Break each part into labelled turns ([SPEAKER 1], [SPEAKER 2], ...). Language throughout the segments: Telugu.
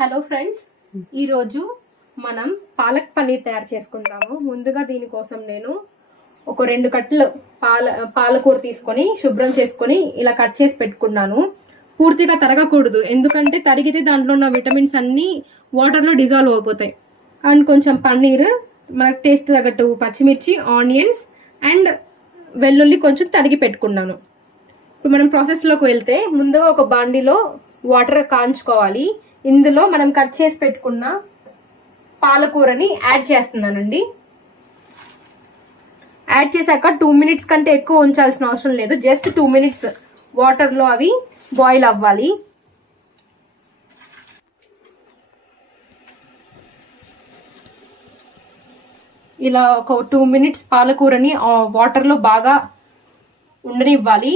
[SPEAKER 1] హలో ఫ్రెండ్స్ ఈరోజు మనం పాలక్ పన్నీర్ తయారు చేసుకుందాము. ముందుగా దీనికోసం నేను ఒక రెండు కట్టలు పాల పాలకూర తీసుకొని శుభ్రం చేసుకొని ఇలా కట్ చేసి పెట్టుకున్నాను. పూర్తిగా తరగకూడదు ఎందుకంటే తరిగితే దాంట్లో ఉన్న విటమిన్స్ అన్నీ వాటర్లో డిజాల్వ్ అయిపోతాయి. అండ్ కొంచెం పన్నీర్ మనకు టేస్ట్ తగ్గట్టు పచ్చిమిర్చి ఆనియన్స్ అండ్ వెల్లుల్లి కొంచెం తరిగి పెట్టుకున్నాను. ఇప్పుడు మనం ప్రాసెస్లోకి వెళ్తే ముందుగా ఒక బాండిలో వాటర్ కాంచుకోవాలి. ఇందులో మనం కట్ చేసి పెట్టుకున్న పాలకూరని యాడ్ చేస్తున్నానండి. యాడ్ చేశాక టూ మినిట్స్ కంటే ఎక్కువ ఉంచాల్సిన అవసరం లేదు. జస్ట్ టూ మినిట్స్ వాటర్లో అవి బాయిల్ అవ్వాలి. ఇలా ఒక టూ మినిట్స్ పాలకూరని వాటర్లో బాగా ఉండనివ్వాలి.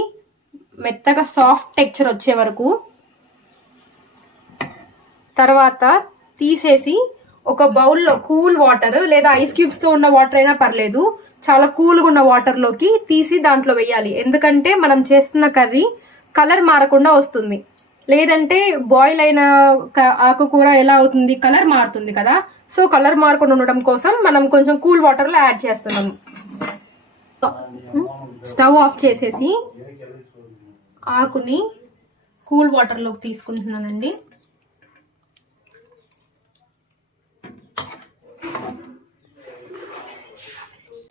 [SPEAKER 1] మెత్తగా సాఫ్ట్ టెక్చర్ వచ్చే వరకు. తర్వాత తీసేసి ఒక బౌల్లో కూల్ వాటర్ లేదా ఐస్ క్యూబ్స్తో ఉన్న వాటర్ అయినా పర్లేదు చాలా కూల్గా ఉన్న వాటర్లోకి తీసి దాంట్లో వేయాలి. ఎందుకంటే మనం చేస్తున్న కర్రీ కలర్ మారకుండా వస్తుంది. లేదంటే బాయిల్ అయిన ఆకుకూర ఎలా అవుతుంది? కలర్ మారుతుంది కదా. సో కలర్ మారకుండా ఉండడం కోసం మనం కొంచెం కూల్ వాటర్లో యాడ్ చేస్తున్నాము స్టవ్ ఆఫ్ చేసేసి ఆకుని కూల్ వాటర్లోకి తీసుకుంటున్నానండి.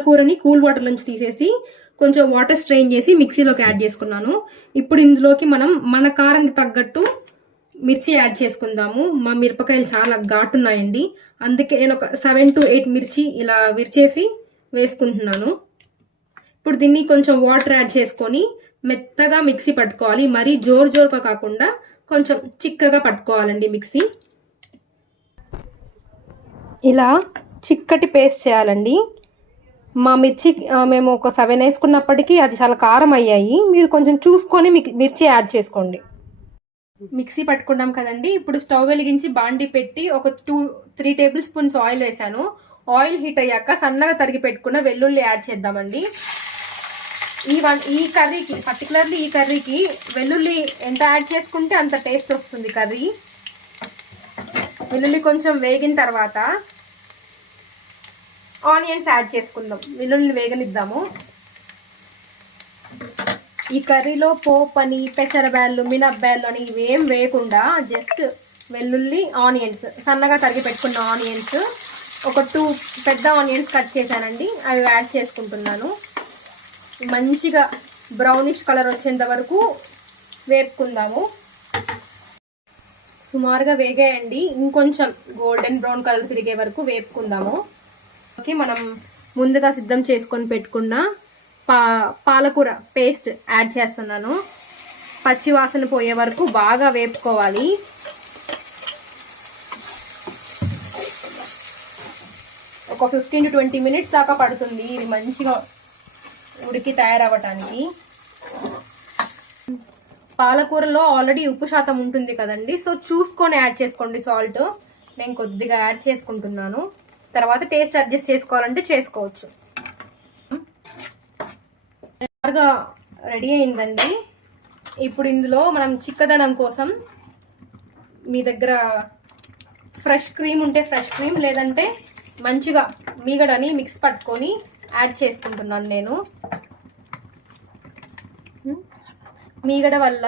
[SPEAKER 1] కూరని కూల్ వాటర్ నుంచి తీసేసి కొంచెం వాటర్ స్ట్రెయిన్ చేసి మిక్సీలోకి యాడ్ చేసుకున్నాను. ఇప్పుడు ఇందులోకి మనం మన కారానికి తగ్గట్టు మిర్చి యాడ్ చేసుకుందాము. మా మిరపకాయలు చాలా ఘాటున్నాయండి అందుకే నేను ఒక సెవెన్ టు ఎయిట్ మిర్చి ఇలా విరిచేసి వేసుకుంటున్నాను. ఇప్పుడు దీన్ని కొంచెం వాటర్ యాడ్ చేసుకొని మెత్తగా మిక్సీ పట్టుకోవాలి. మరీ జోరు జోరుగా కాకుండా కొంచెం చిక్కగా పట్టుకోవాలండి మిక్సీ. ఇలా చిక్కటి పేస్ట్ చేయాలండి. మా మిర్చి మేము ఒక సెవెన్ వేసుకున్నప్పటికీ అది చాలా కారం అయ్యాయి. మీరు కొంచెం చూసుకొని మిర్చి యాడ్ చేసుకోండి. మిక్సీ పట్టుకున్నాం కదండి. ఇప్పుడు స్టవ్ వెలిగించి బాండి పెట్టి ఒక two three table spoons oil వేసాను ఆయిల్ హీట్ అయ్యాక సన్నగా తరిగి పెట్టుకున్న వెల్లుల్లి యాడ్ చేద్దామండి. ఈ వన్ ఈ కర్రీకి పర్టికులర్లీ ఈ కర్రీకి వెల్లుల్లి ఎంత యాడ్ చేసుకుంటే అంత టేస్ట్ వస్తుంది కర్రీ. వెల్లుల్లి కొంచెం వేగిన తర్వాత ఆనియన్స్ యాడ్ చేసుకుందాం. వెల్లుల్లి వేగనిద్దాము. ఈ కర్రీలో పోప్ అని పెసరబ్యాళ్ళు మినప్పాళ్ళు అని ఇవేం వేయకుండా జస్ట్ వెల్లుల్లి ఆనియన్స్ సన్నగా తరిగి పెట్టుకున్న ఆనియన్స్ ఒక టూ పెద్ద ఆనియన్స్ కట్ చేశానండి. అవి యాడ్ చేసుకుంటున్నాను. మంచిగా బ్రౌనిష్ కలర్ వచ్చేంత వరకు వేపుకుందాము. సుమారుగా వేగాయండి. ఇంకొంచెం గోల్డెన్ బ్రౌన్ కలర్ తిరిగే వరకు వేపుకుందాము. ఓకే మనం ముందుగా సిద్ధం చేసుకొని పెట్టుకున్న పా పాలకూర పేస్ట్ యాడ్ చేస్తున్నాను. పచ్చి వాసన పోయే వరకు బాగా వేపుకోవాలి. ఒక ఫిఫ్టీన్ టు ట్వంటీ మినిట్స్ దాకా పడుతుంది. ఇది మంచిగా ఉడికి తయారవ్వటానికి. పాలకూరలో ఆల్రెడీ ఉప్పు శాతం ఉంటుంది కదండి. సో చూసుకొని యాడ్ చేసుకోండి సాల్ట్ నేను కొద్దిగా యాడ్ చేసుకుంటున్నాను. తర్వాత టేస్ట్ అడ్జస్ట్ చేసుకోవాలంటే చేసుకోవచ్చు. బాగా రెడీ అయిందండి. ఇప్పుడు ఇందులో మనం చిక్కదనం కోసం మీ దగ్గర ఫ్రెష్ క్రీమ్ ఉంటే ఫ్రెష్ క్రీమ్ లేదంటే మంచిగా మీగడని మిక్స్ పట్టుకొని యాడ్ చేసుకుంటున్నాను నేను. మీగడ వల్ల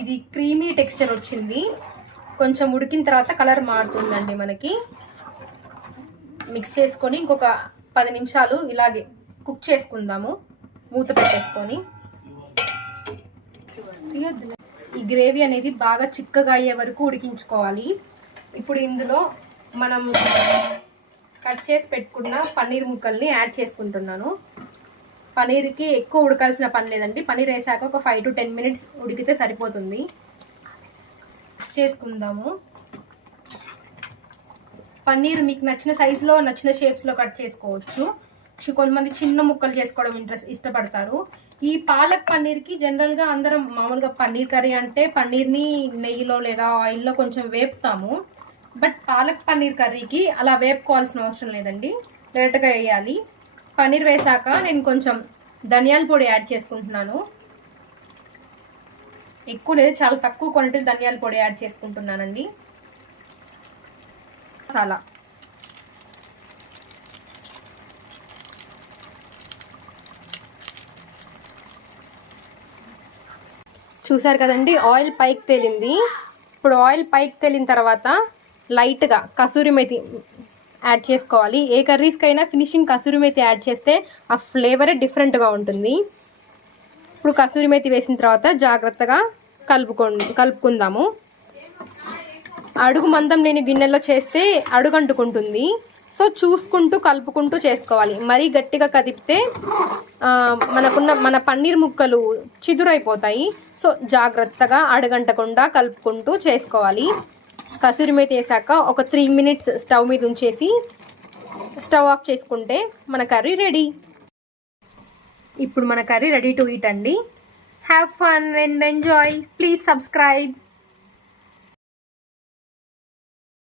[SPEAKER 1] ఇది క్రీమీ టెక్స్చర్ వచ్చింది. కొంచెం ఉడికిన తర్వాత కలర్ మారుతుందండి మనకి. మిక్స్ చేసుకొని ఇంకొక పది నిమిషాలు ఇలాగే కుక్ చేసుకుందాము. మూత పెట్టేసుకొని. ఈ గ్రేవీ అనేది బాగా చిక్కగా అయ్యే వరకు ఉడికించుకోవాలి. ఇప్పుడు ఇందులో మనం కట్ చేసి పెట్టుకున్న పన్నీర్ ముక్కల్ని యాడ్ చేసుకుంటున్నాను. పనీర్కి ఎక్కువ ఉడకాల్సిన పని లేదండి. పనీర్ వేసాక ఒక ఫైవ్ టు టెన్ మినిట్స్ ఉడికితే సరిపోతుంది. మిక్స్ చేసుకుందాము. పన్నీర్ మీకు నచ్చిన సైజులో నచ్చిన షేప్స్లో కట్ చేసుకోవచ్చు. కొంతమంది చిన్న ముక్కలు చేసుకోవడం ఇంట్రెస్ట్ ఇష్టపడతారు. ఈ పాలక్ పన్నీర్కి జనరల్గా అందరం మామూలుగా పన్నీర్ కర్రీ అంటే పన్నీర్ని నెయ్యిలో లేదా ఆయిల్లో కొంచెం వేపుతాము. బట్ పాలక్ పన్నీర్ కర్రీకి అలా వేపుకోవాల్సిన అవసరం లేదండి. డైరెక్ట్గా వేయాలి. పన్నీర్ వేసాక నేను కొంచెం ధనియాల పొడి యాడ్ చేసుకుంటున్నాను. ఎక్కువ లేదు చాలా తక్కువ క్వాంటిటీ ధనియాల పొడి యాడ్ చేసుకుంటున్నానండి. మసాలా. చూసారు కదండి ఆయిల్ పైకి తేలింది. ఇప్పుడు ఆయిల్ పైకి తేలిన తర్వాత లైట్గా కసూరి మెతి యాడ్ చేసుకోవాలి. ఏ కర్రీస్కైనా ఫినిషింగ్ కసూరి మెతి యాడ్ చేస్తే ఆ ఫ్లేవరే డిఫరెంట్గా ఉంటుంది. ఇప్పుడు కసూరి మెతి వేసిన తర్వాత జాగ్రత్తగా కలుపుకో కలుపుకుందాము. అడుగు మందం లేని గిన్నెలో చేస్తే అడుగంటుకుంటుంది. సో చూసుకుంటూ కలుపుకుంటూ చేసుకోవాలి. మరీ గట్టిగా కదిపితే మనకున్న మన పన్నీర్ ముక్కలు చిదురైపోతాయి. సో జాగ్రత్తగా అడగంటకుండా కలుపుకుంటూ చేసుకోవాలి. కసూరి మీద వేసాక ఒక త్రీ మినిట్స్ స్టవ్ మీద ఉంచేసి స్టవ్ ఆఫ్ చేసుకుంటే మన కర్రీ రెడీ. ఇప్పుడు మన కర్రీ రెడీ టు ఈట్ అండి. Have fun and enjoy. Please subscribe.